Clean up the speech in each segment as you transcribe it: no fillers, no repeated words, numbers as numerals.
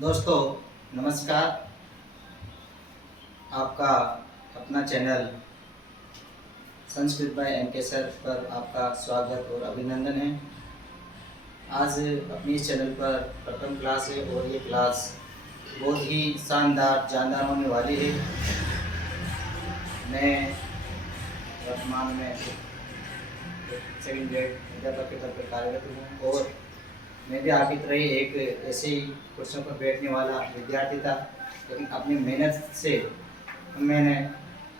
दोस्तों नमस्कार। आपका अपना channel Sanskrit by MK. Sir पर आपका स्वागत और अभिनंदन है। आज अपनी इस चैनल पर प्रथम क्लास है और ये क्लास बहुत ही शानदार जानदार होने वाली है। मैं वर्तमान में सेकंड ग्रेड अध्यापक के तौर पर कार्यरत हूँ और मैं भी आपकी तरह ही एक ऐसे ही कुर्सियों पर बैठने वाला विद्यार्थी था, लेकिन अपनी मेहनत से मैंने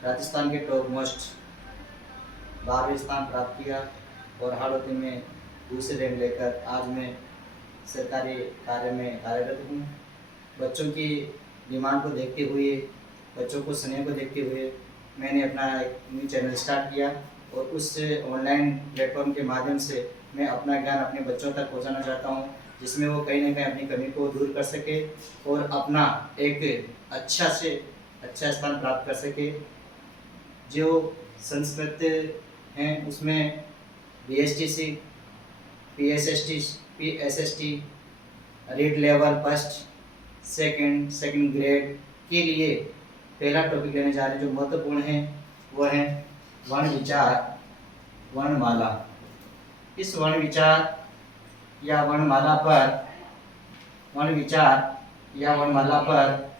राजस्थान के टॉप मोस्ट 12वें स्थान प्राप्त किया और हाड़ौती में दूसरे रैंक लेकर आज मैं सरकारी कार्य में कार्यरत हूँ। बच्चों की डिमांड को देखते हुए, बच्चों को स्नेह को देखते हुए मैंने अपना एक न्यू चैनल स्टार्ट किया और उस ऑनलाइन प्लेटफॉर्म के माध्यम से मैं अपना ज्ञान अपने बच्चों तक पहुंचाना चाहता हूं, जिसमें वो कहीं ना कहीं अपनी कमी को दूर कर सके और अपना एक अच्छा से अच्छा स्थान प्राप्त कर सके। जो संस्कृत हैं उसमें BSTC, PSST, PSST, read level first second grade के लिए पहला टॉपिक लेने जा रहे हैं जो महत्वपूर्ण है वो है वर्ण विचार वर्णमाला। इस वर्ण विचार या वर्णमाला पर वर्ण विचार या वर्णमाला पर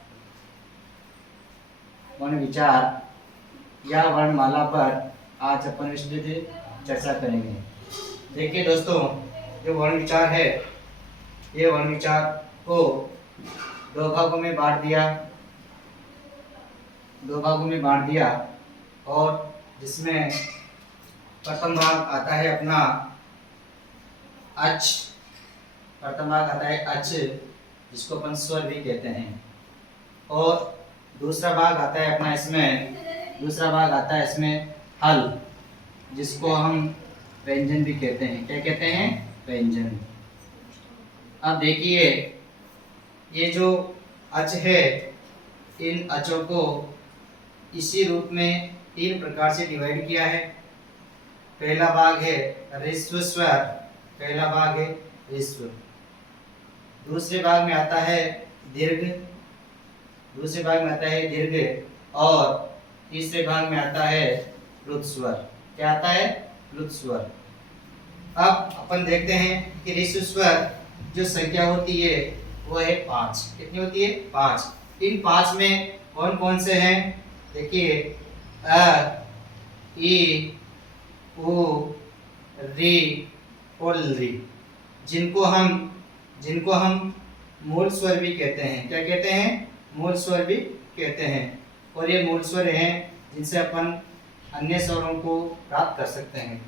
वर्ण विचार या वर्णमाला पर आज अपन विस्तृत चर्चा करेंगे। देखिए दोस्तों, जो वर्ण विचार है ये वर्ण विचार को दो भागों में बांट दिया और जिसमें प्रथम भाग आता है अपना अच, जिसको अपन स्वर भी कहते हैं, और दूसरा भाग आता है इसमें हल, जिसको हम व्यंजन भी कहते हैं। क्या कहते हैं? व्यंजन। अब देखिए, ये जो अच है, इन अचों को इसी रूप में 3 प्रकार से डिवाइड किया है। पहला भाग है ऋस्व स्वर, दूसरे भाग में आता है दीर्घ, और तीसरे भाग में आता है प्लुत स्वर। क्या आता है? प्लुत स्वर। अब अपन देखते हैं कि ऋस्व स्वर जो संख्या होती है वो है 5। कितनी होती है? 5। इन 5 में कौन कौन से हैं? देखिए, अ, ई, उ, री और री, जिनको हम मूल स्वर भी कहते हैं। क्या कहते हैं? मूल स्वर भी कहते हैं। और ये मूल स्वर हैं जिनसे अपन अन्य स्वरों को प्राप्त कर सकते हैं।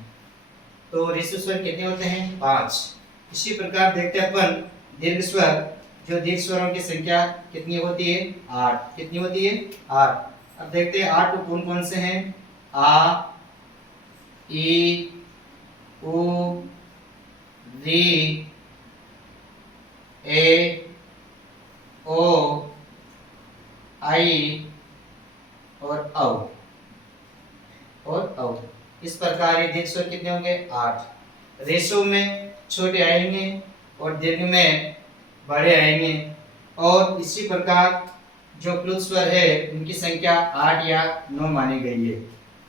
तो ऋस्व स्वर कितने होते हैं? 5। इसी प्रकार देखते हैं अपन दीर्घ स्वर, जो दीर्घ स्वरों की संख्या कितनी होती है? 8। कितनी होती है? 8। अब देखते हैं 8 कौन कौन से हैं? आ, ई, उ, री, ए, ओ, आई और औ। इस प्रकार ये दीर्घ स्वर कितने होंगे? 8। रेशो में छोटे आएंगे और दीर्घ में बड़े आएंगे। और इसी प्रकार जो प्लुत स्वर है उनकी संख्या 8 या 9 मानी गई है।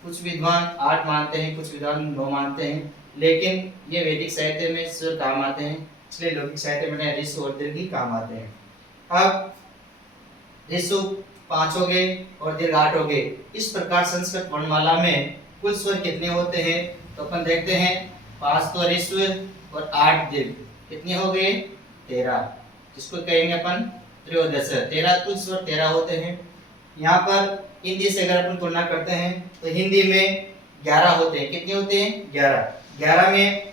कुछ विद्वान 8 मानते हैं, कुछ विद्वान 9 मानते हैं, लेकिन ये वैदिक साहित्य में स्वर काम आते हैं, इसलिए लौकिक साहित्य में ऋस्व और दीर्घ ही काम आते हैं। अब ऋस्व 5 हो गए और दीर्घ 8 हो गए। इस प्रकार संस्कृत वर्णमाला में कुल स्वर कितने होते हैं? तो अपन देखते हैं 5 तो ऋस्व और 8 दीर्घ, कितने हो गए? 13, जिसको कहेंगे अपन त्रयोदश। 13 कुल स्वर 13 होते हैं। यहाँ पर हिंदी से अगर अपन तुलना करते हैं तो हिंदी में 11 होते हैं। कितने होते हैं? 11 में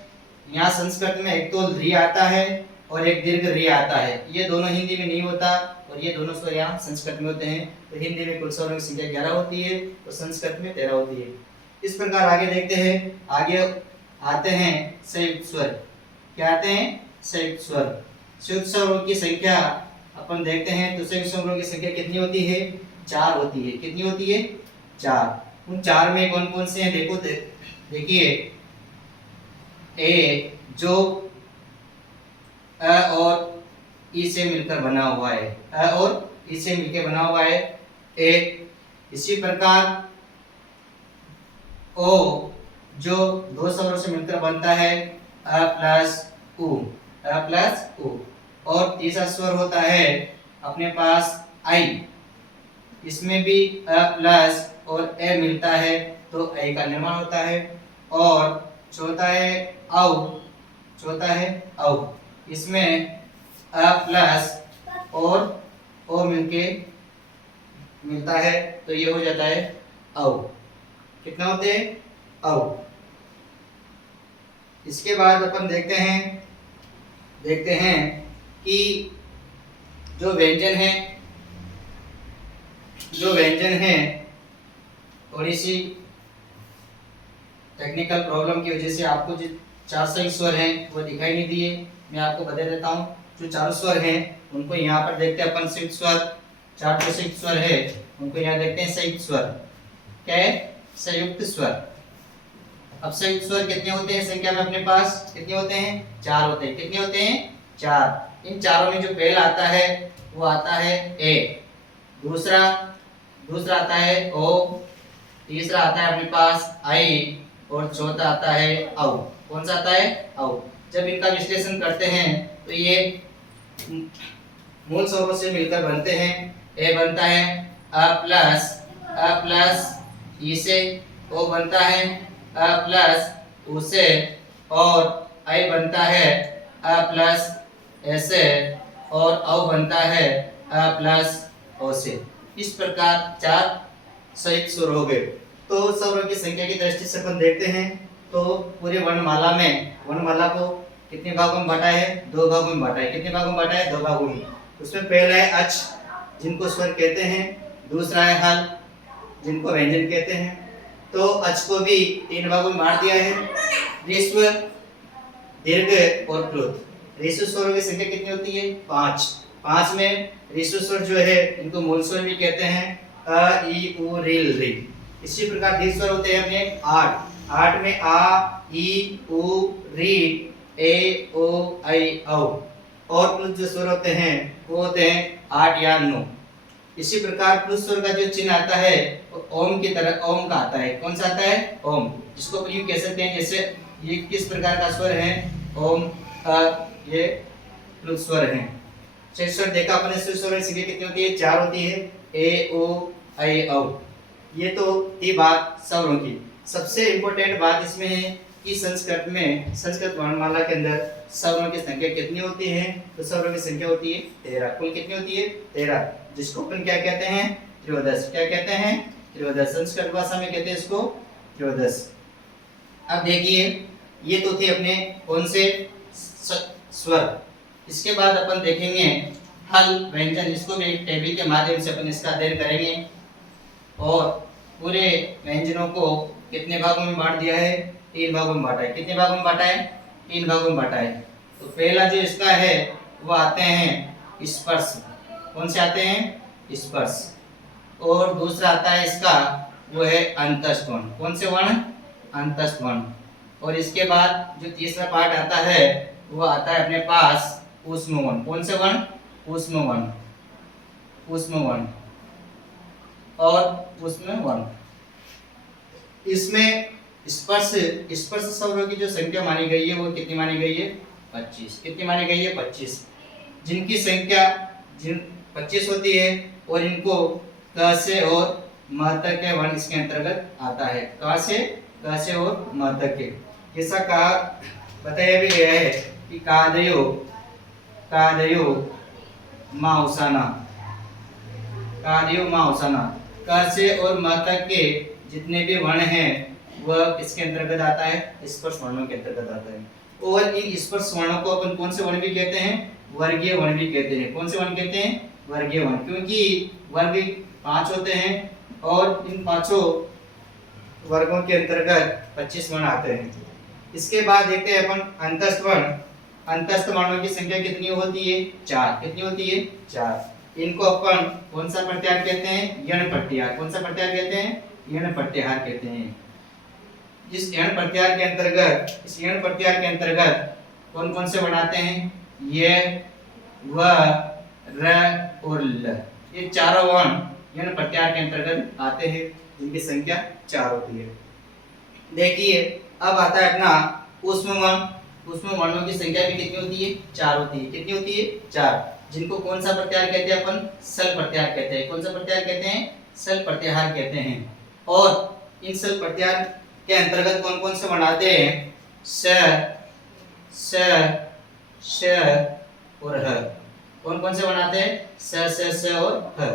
यहाँ संस्कृत में एक तो री आता है और एक दीर्घ री आता है। ये दोनों हिंदी में नहीं होता और ये दोनों स्वर यहाँ संस्कृत में होते हैं। तो हिंदी में कुल स्वरों की संख्या 11 होती है और संस्कृत में 13 होती है। इस प्रकार आगे देखते हैं, आगे आते हैं संयुक्त स्वर। क्या आते हैं? संयुक्त स्वर। संयुक्त स्वरों की संख्या अपन देखते हैं तो संयुक्त स्वरों की संख्या कितनी होती है? 4 होती है। कितनी होती है? 4। उन 4 में कौन कौन से हैं? देखिए, ए जो अ और ई से मिलकर बना हुआ है, अ और ई से मिलकर बना हुआ है ए। इसी प्रकार ओ जो दो स्वरों से मिलकर बनता है अ प्लस उ, अ प्लस उ। और तीसरा स्वर होता है अपने पास आई, इसमें भी अ प्लस और ए मिलता है तो ए का निर्माण होता है। और चौथा है औ, चौथा है औ, इसमें अ प्लस और ओ मिलके मिलता है तो ये हो जाता है औ। कितना होते हैं? औ। इसके बाद अपन देखते हैं कि जो व्यंजन है थोड़ी सी टेक्निकल प्रॉब्लम की वजह से आपको जो चार संयुक्त स्वर हैं वो दिखाई नहीं दिए। मैं आपको बता देता हूँ जो चारों स्वर हैं उनको यहाँ पर देखते हैं अपन संयुक्त स्वर। चार जो संयुक्त स्वर है उनको यहाँ देखते हैं संयुक्त स्वर। क्या है? संयुक्त स्वर। अब संयुक्त स्वर कितने होते हैं संख्या में अपने पास? कितने होते हैं? चार होते हैं। कितने होते हैं? चार। इन चारों में जो पहला आता है वो आता है ए, दूसरा आता है ओ, तीसरा आता है अपने पास आई और चौथा आता है औ। कौन सा आता है? औ। जब इनका विश्लेषण करते हैं तो ये मूल स्वरों से मिलकर बनते हैं। ए बनता है अ प्लस ई से, ओ बनता है अ प्लस उ से, और आई बनता है अ प्लस ए से, और औ बनता है अ प्लस ओ से। इस प्रकार चार संयुक्त स्वर हो गए। तो स्वरों की संख्या की दृष्टि से अपन देखते हैं तो पूरे वर्णमाला को कितने भागों में बांटा है? दो भागों में बांटा है। कितने भागों में बांटा है? दो भागों में। उसमें पहला है अच जिनको स्वर कहते हैं, दूसरा है हल जिनको व्यंजन कहते हैं। तो अच को भी तीन भागों में बांट दिया है, ह्रस्व, दीर्घ और प्लुत। ह्रस्व स्वरों की संख्या कितनी होती है? पांच। पांच में ह्रस्व स्वर जो है इनको मूल स्वर भी कहते हैं, अ ई उ ऋ ऋ। इसी प्रकार दीर्घ स्वर होते हैं अपने आठ। आठ में आ ई उ री ए ओ आई औ। और प्लुत जो स्वर होते हैं वो होते हैं 8 या 9। इसी प्रकार प्लुत स्वर का जो चिन्ह आता है वो ओम की तरह ओम का आता है। कौन सा आता है? ओम। जिसको अपन यूं कह सकते हैं जैसे ये किस प्रकार का स्वर है? ओम का ये प्लुत स्वर है। शेष स्वर देखा अपने स्वर में संख्या कितनी होती है? चार होती है, ए ओ आई औ। ये तो थी बात स्वरों की। सबसे इंपॉर्टेंट बात इसमें है कि संस्कृत वर्णमाला के अंदर स्वरों की संख्या कितनी होती है? तो स्वरों की संख्या होती है 13। कुल कितनी होती है? 13, जिसको अपन क्या कहते हैं? त्रयोदश। क्या कहते हैं? त्रयोदश। संस्कृत भाषा में कहते हैं इसको त्रयोदश। अब देखिए ये तो थे अपने कौन से स्वर। इसके बाद अपन देखेंगे हल व्यंजन। इसको भी एक टेबल के माध्यम से अपन इसका अध्ययन करेंगे। और पूरे व्यंजनों को कितने भागों में बांट दिया है? तीन भागों में बांटा है। कितने भागों में बांटा है? तीन भागों में बांटा है। तो पहला जो इसका है वो आते हैं स्पर्श। कौन से आते हैं? स्पर्श। और दूसरा आता है इसका वो है अंतस्थ वर्ण। कौन से वर्ण? अंतस्थ वर्ण। और इसके बाद जो तीसरा पार्ट आता है वो आता है अपने पास ऊष्म वर्ण। कौन से वर्ण? ऊष्म वर्ण। ऊष्म वर्ण और ऊष्म वर्ण। इसमें स्पर्श स्वरों की जो संख्या मानी गई है वो कितनी मानी गई है? 25। कितनी मानी गई है? 25। जिनकी संख्या 25 होती है और इनको क से और म तक के वर्ण इसके अंतर्गत आता है। क से और म तक के। जैसा कहा बताया भी गया है कि कादयो माउसाना, कादयो माउसाना। क से और म तक के जितने भी वर्ण हैं वह किसके अंतर्गत आता है? स्पर्श वर्णों के अंतर्गत आता है। और इन स्पर्श वर्णों को अपन कौन से वर्ण भी कहते हैं? वर्गीय वर्ण भी कहते हैं। कौन से वर्ण कहते हैं? वर्गीय वर्ण। क्योंकि वर्ग 5 होते हैं और इन पांचों वर्गों के अंतर्गत 25 वर्ण आते हैं। इसके बाद देखते हैं अपन अंतस्थ वर्ण। अंतस्थ वर्णों की संख्या कितनी होती है? 4। कितनी होती है? 4। इनको अपन कौन सा प्रत्याहार कहते हैं? यण प्रत्याहार। कौन सा प्रत्याहार कहते हैं? यण प्रत्याहार कहते हैं। इस यण प्रत्याहार के अंतर्गत कौन कौन से वर्ण आते हैं? ये, व, र और ल, ये चारों वर्ण यण प्रत्याहार के अंतर्गत आते हैं, जिनकी संख्या 4 होती है। देखिए अब आता है अपना ऊष्म वर्ण। ऊष्म वर्णों की संख्या भी कितनी होती है? 4 होती है। कितनी होती है? 4। जिनको कौन सा प्रत्याहार कहते हैं? अपन सल प्रत्याहार कहते हैं। कौन सा प्रत्याहार कहते हैं? सल प्रत्याहार कहते हैं। और इन सल प्रत्याहार के अंतर्गत कौन कौन से वर्ण आते हैं? स, स, श और ह। कौन कौन से वर्ण आते हैं? स और ह,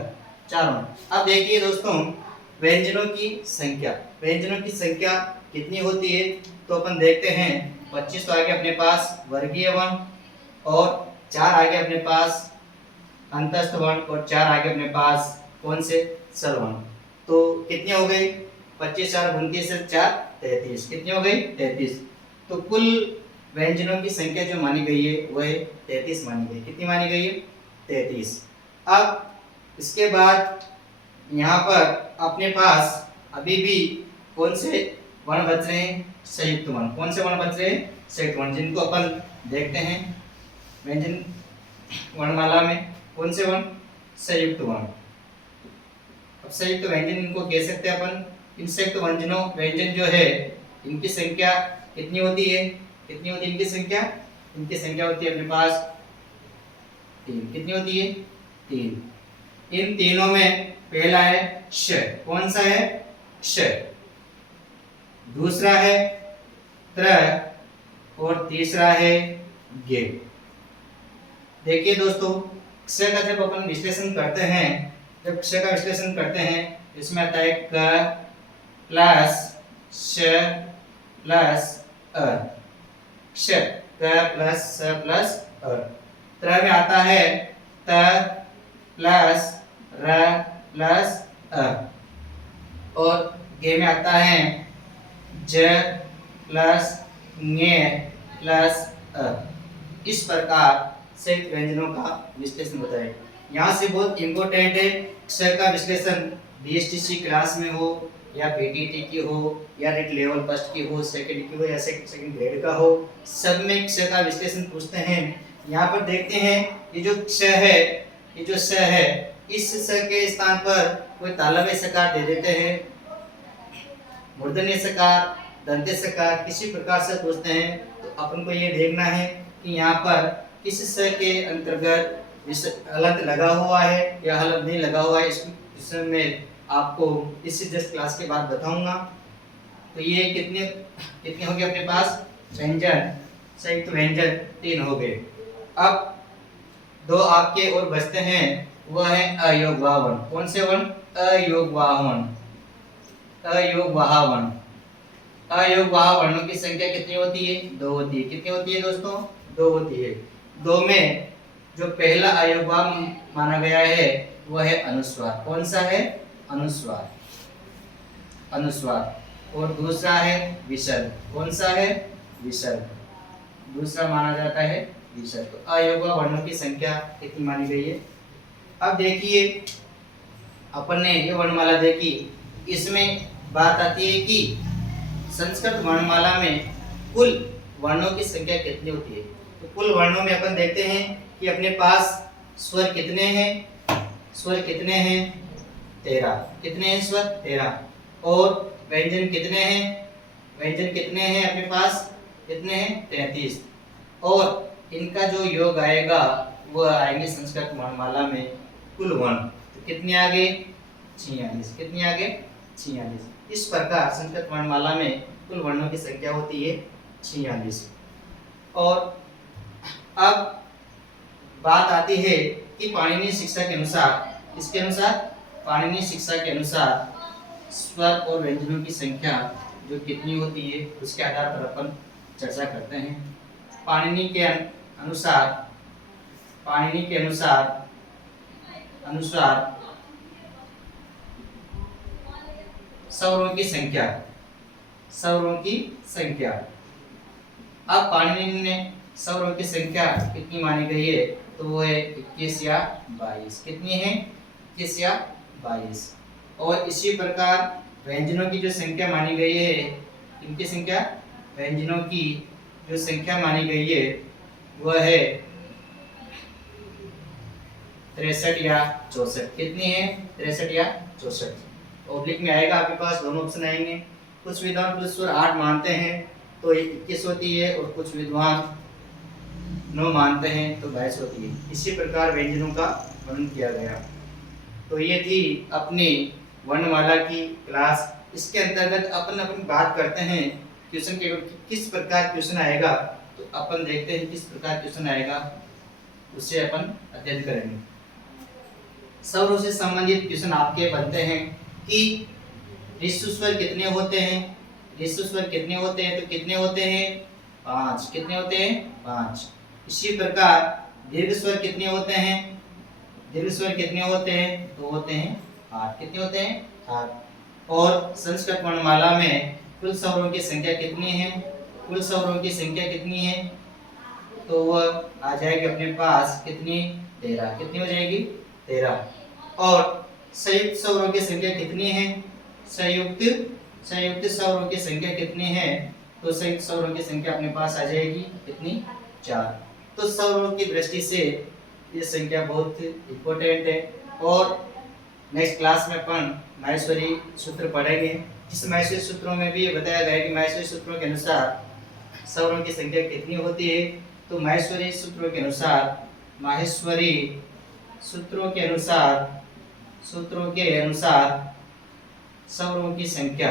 चारों। अब देखिए दोस्तों, व्यंजनों की संख्या। व्यंजनों की संख्या कितनी होती है? तो अपन देखते हैं 25 तो आगे अपने पास वर्गीय वर्ण, और 4 आगे अपने पास अंतस्थ वर्ण, और 4 आगे अपने पास कौन से? सल वर्ण। तो कितनी हो गई? 25 4 29 से 4 33। कितनी हो गई? 33। तो कुल व्यंजनों की संख्या जो मानी गई है वह 33 मानी गई। कितनी मानी गई है? 33। अब इसके बाद यहाँ पर अपने पास अभी भी कौन से वर्ण बच रहे हैं? संयुक्त वर्ण। कौन से वर्ण बच रहे हैं? संयुक्त वर्ण, जिनको अपन देखते हैं व्यंजन वर्णमाला में। कौन से वर्ण? संयुक्त वर्ण। अब संयुक्त व्यंजन इनको कह सकते हैं अपन। इन संयुक्त व्यंजन जो है, इनकी संख्या कितनी होती है? कितनी होती है इनकी संख्या? इनकी संख्या होती है अपने पास 3। कितनी होती है? 3। इन तीनों में पहला है श। कौन सा है? श। दूसरा है त्र, और तीसरा है गे। देखिए दोस्तों, क्ष का जब अपन विश्लेषण करते हैं, जब क्ष का विश्लेषण करते हैं, इसमें आता है क प्लस श प्लस अ। क्ष, क प्लस स प्लस अ। त्र में आता है त प्लस र प्लस अ, और गे में आता है ज प्लस ञ प्लस अ। इस प्रकार से व्यंजनों का विश्लेषण होता है। यहाँ से बहुत इंपॉर्टेंट है, क्ष का विश्लेषण बीएसटीसी क्लास में हो, या पीटीटी की हो, या रिट लेवल फर्स्ट की हो, सेकंड की हो, या सेकंड ग्रेड का हो, सब में क्ष का विश्लेषण पूछते हैं। यहाँ पर देखते हैं, ये जो क्ष है, ये जो स है, इस स के स्थान पर कोई तालव्य सकार दे देते हैं, मूर्धन्य सकार, दंत्य सकार, किसी प्रकार से पूछते हैं। तो अपन को ये देखना है कि यहाँ पर किस स के अंतर्गत हलंत लगा हुआ है या हलंत नहीं लगा हुआ है। इसमें मैं आपको इस जस्ट क्लास के बाद बताऊंगा। तो ये कितने कितने हो गए अपने पास? व्यंजन, संयुक्त व्यंजन 3 हो गए। अब 2 आपके और बचते हैं, वह है अयोगवाह वर्ण। कौन से वर्ण? अयोगवाह वर्ण। अयोगवाह वर्ण। अयोगवाह वर्णों की संख्या कितनी होती है? 2 होती है। कितनी होती है दोस्तों? 2 होती है। 2 में जो पहला अयोगवाह माना गया है वह है अनुस्वार। कौन सा है? अनुस्वार। अनुस्वार। और दूसरा है विसर्ग। कौन सा है? विसर्ग। दूसरा माना जाता है विसर्ग। तो अयोगवाह वर्णों की संख्या कितनी मानी गई है? अब देखिए, अपन ने ये वर्णमाला देखी, इसमें बात आती है कि संस्कृत वर्णमाला में कुल वर्णों की संख्या कितनी होती है। तो कुल वर्णों में अपन देखते हैं कि अपने पास स्वर कितने हैं? स्वर कितने हैं? 13। कितने हैं स्वर? 13। और व्यंजन कितने हैं? व्यंजन कितने हैं अपने पास? कितने हैं? 33। और इनका जो योग आएगा वह आएंगे संस्कृत वर्णमाला में कुल वर्ण। तो कितने आ गए? 46। कितने आ गए? 46। इस प्रकार संस्कृत वर्णमाला में कुल वर्णों की संख्या होती है 46। और अब बात आती है कि पाणिनीय शिक्षा के अनुसार, इसके अनुसार पाणिनीय शिक्षा के अनुसार स्वर और व्यंजनों की संख्या जो कितनी होती है उसके आधार पर अपन चर्चा करते हैं। पाणिनी के अनुसार, पाणिनी के अनुसार स्वरों की संख्या, स्वरों की संख्या। अब पाणिनि ने स्वरों की संख्या कितनी मानी गई है? तो वो है 21 या 22। कितनी है? 21 या 22। और इसी प्रकार व्यंजनों की जो संख्या मानी गई है, इनकी संख्या, व्यंजनों की जो संख्या मानी गई है वह है 63 या 64। कितनी है? 63 या 64। ऑब्लिक में आएगा आपके पास, दोनों ऑप्शन आएंगे। कुछ विद्वान प्लस स्वर 8 मानते हैं तो 21 होती है, और कुछ विद्वान 9 मानते हैं तो 22 होती है। इसी प्रकार व्यंजनों का वर्णन किया गया। तो ये थी अपनी वर्णमाला की क्लास। इसके अंतर्गत अपन बात करते हैं क्वेश्चन के किस प्रकार क्वेश्चन आएगा। तो अपन देखते हैं किस प्रकार क्वेश्चन आएगा, उससे अपन अध्ययन करेंगे। स्वरों से संबंधित क्वेश्चन आपके बनते हैं कि ऋस्व स्वर कितने होते हैं। ऋस्व स्वर कितने होते हैं? तो कितने होते हैं? 5। कितने होते हैं? 5। इसी प्रकार दीर्घ स्वर कितने होते हैं? दीर्घ स्वर कितने होते हैं? तो होते हैं 8। कितने होते हैं? 8। और संस्कृत वर्णमाला में कुल स्वरों की संख्या कितनी है? कुल स्वरों की संख्या कितनी है? तो वह आ जाएगी अपने पास कितनी? 13। कितनी हो जाएगी? 13। और संयुक्त स्वरों की संख्या कितनी है? संयुक्त स्वरों की संख्या कितनी है? तो संयुक्त स्वरों की संख्या अपने पास आ जाएगी कितनी? 4। तो स्वरों की दृष्टि से ये संख्या बहुत इंपॉर्टेंट है। और नेक्स्ट क्लास में अपन माहेश्वरी सूत्र पढ़ेंगे। इस माहेश्वरी सूत्रों में भी ये बताया गया है कि माहेश्वरी सूत्रों के अनुसार स्वरों की संख्या कितनी होती है। तो माहेश्वरी सूत्रों के अनुसार सूत्रों के अनुसार स्वरों की संख्या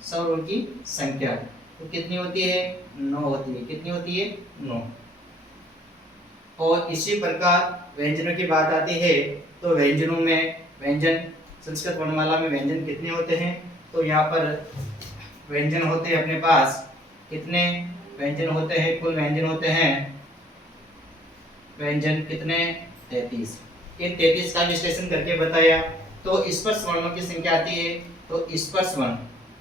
स्वरों की संख्या तो कितनी होती है? 9 होती है। कितनी होती है? 9। और इसी प्रकार व्यंजनों की बात आती है तो व्यंजनों में संस्कृत वर्णमाला में व्यंजन कितने होते हैं? तो यहाँ पर व्यंजन होते हैं अपने पास कितने व्यंजन होते हैं? कुल व्यंजन होते हैं व्यंजन कितने? 33। इन 33 का विश्लेषण करके बताया। तो स्पर्श वर्णों की संख्या आती है। तो स्पर्श वर्ण,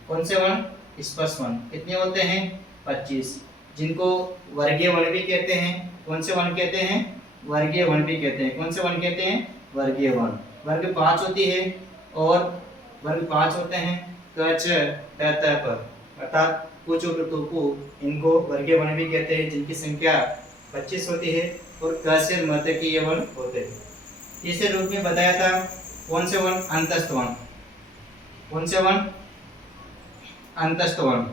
कौन से वर्ण? स्पर्श वर्ण कितने होते हैं? 25, जिनको वर्गीय वर्ण भी कहते हैं। कौन से वर्ण कहते हैं? वर्गीय वर्ण भी कहते हैं। कौन से वर्ण कहते हैं? वर्गीय वर्ण। वर्ग 5 होती है, और वर्ग 5 होते हैं क च ट त प, अर्थात कुछ टुकु, इनको वर्गीय वर्ण भी कहते हैं, जिनकी संख्या 25 होती है, और क से मध्य की ये वर्ण होते हैं। तीसरे रूप में बताया था कौन से वर्ण? अंतस्थ वर्ण। कौन से वर्ण? अंतस्थ वर्ण।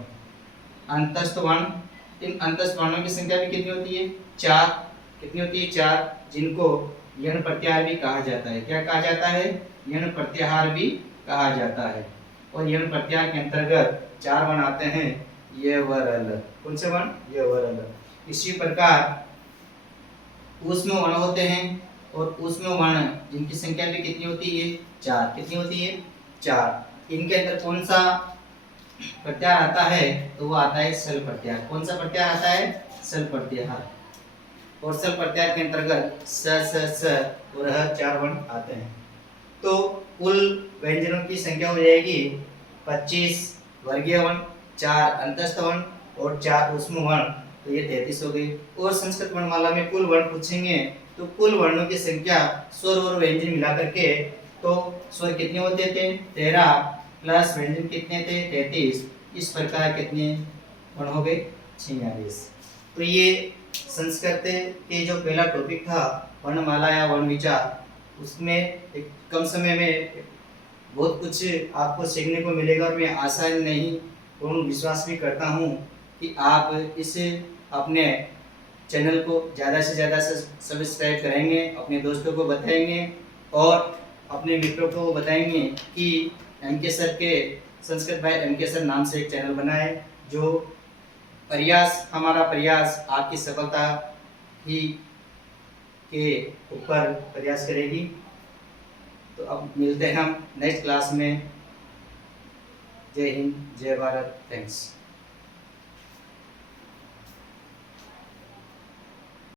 अंतस्थ वर्ण, इन अंतस्थ वर्णों की संख्या भी कितनी होती है? 4। कितनी होती है? 4, जिनको यण प्रत्याहार भी कहा जाता है। क्या कहा जाता है? यण प्रत्याहार भी कहा जाता है। और यण प्रत्याहार के अंतर्गत 4 वर्ण आते हैं, ये वर अल। कौन से वर्ण? ये वर अल। इसी प्रकार ऊष्म वर्ण होते हैं, और ऊष्म वर्ण जिनकी संख्या भी कितनी होती है? 4। कितनी होती है? 4। इनके अंदर कौन सा प्रत्याहार आता है? तो वो आता है सल प्रत्याहार। कौन सा प्रत्याहार आता है? सल प्रत्याहार। और सल प्रत्याहार के अंतर्गत स स स और ह 4 वर्ण आते हैं। तो कुल व्यंजनों की संख्या हो जाएगी 25 वर्गीय वर्ण, 4 अंतस्थ वर्ण और 4 ऊष्म वर्ण, तो ये 33 हो गई। और संस्कृत वर्णमाला में कुल वर्ण पूछेंगे तो कुल वर्णों की संख्या स्वर और व्यंजन मिलाकर के, तो स्वर कितने होते थे? 13 प्लस व्यंजन कितने थे? 33। इस प्रकार कितने वर्ण हो गए? 46। तो ये संस्कृत के जो पहला टॉपिक था वर्णमाला या वर्ण विचार, उसमें एक कम समय में बहुत कुछ आपको सीखने को मिलेगा। और मैं आशा नहीं पूर्ण विश्वास भी करता हूँ कि आप इस अपने चैनल को ज़्यादा से ज़्यादा सब्सक्राइब करेंगे, अपने दोस्तों को बताएंगे और अपने मित्रों को बताएंगे कि एमके सर के संस्कृत बाय एमके सर नाम से एक चैनल बना है, जो हमारा प्रयास आपकी सफलता ही के ऊपर प्रयास करेगी। तो अब मिलते हैं हम नेक्स्ट क्लास में। जय हिंद, जय भारत, थैंक्स।